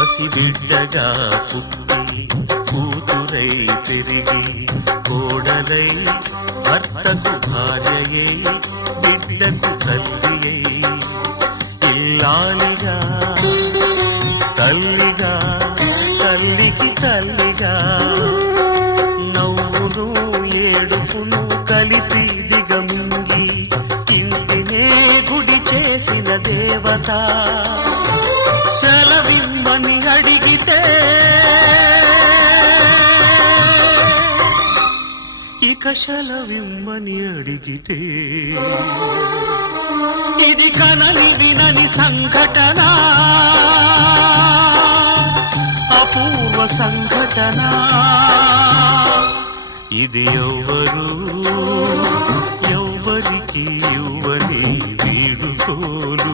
పసిబిడ్డగా పుట్టి కూతురై పెరిగి కోడలై భర్తకు భార్యయై బిడ్డకు తల్లియై ఇల్లాలిగా తల్లిగా తల్లికి తల్లిగా నవ్వును ఏడుపును కలిపి దిగమింగి ఇంటినే గుడి చేసిన దేవత సెలవిమ్మని అడిగితే ఇక సెలవిమ్మని అడిగితే ఇది కనని వినని సంఘటన అపూర్వ సంఘటన ఇది ఎవ్వరికి ఇవ్వని వీడుకోలు